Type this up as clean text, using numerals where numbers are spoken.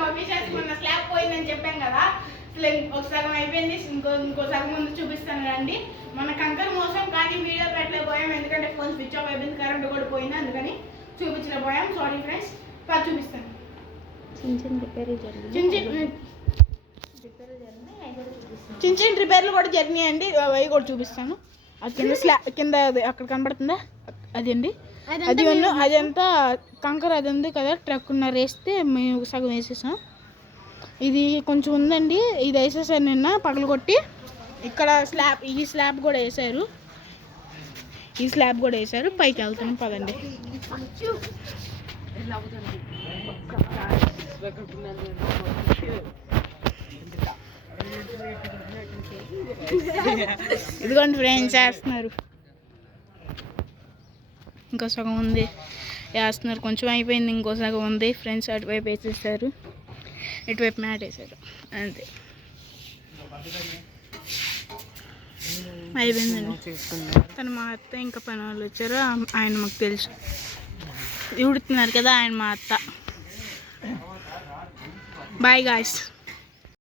మా విషయాస్ మొన్న స్లాబ్ పోయిందని చెప్పాం కదా, ఒక సగం అయిపోయింది, ఇంకో సగం ముందు చూపిస్తాను రండి. మన కంకర మోసం కానీ వీడియో పెట్టలేకపోయాం, ఎందుకంటే ఫోన్ స్విచ్ ఆఫ్ అయిపోయింది, కరెంట్ కూడా పోయింది, అందుకని చూపించలేకపోయాం. Sorry friends. చూపిస్తాను చిన్న చిన్న రిపేర్లు కూడా జరిగినాయి అండి, అవి కూడా చూపిస్తాను. అది కింద అక్కడ కనబడుతుందా, అది అండి, అదంతా కంకర అది ఉంది కదా, ట్రక్కున్నర వేస్తే మేము సగం వేసేసాం. ఇది కొంచెం ఉందండి, ఇది వేసేసారు నిన్న పగలగొట్టి. ఇక్కడ ఈ స్లాబ్ కూడా వేసారు, పైకి వెళ్తున్నాం పదండి. ఇదిగోండి ఫ్రెండ్స్ వేస్తున్నారు, ఇంకో సగం ఉంది వేస్తున్నారు, కొంచెం అయిపోయింది, ఇంకో సగం ఉంది ఫ్రెండ్స్. అటువైపు వేసేసారు, ఇటువైపు మ్యాట్ వేసారు, అంతే అయిపోయిందండి. తను మా అత్త, ఇంకా పని వాళ్ళు వచ్చారు, ఆయన మాకు తెలుసు, ఉడుతున్నారు కదా ఆయన మా అత్త. Bye guys.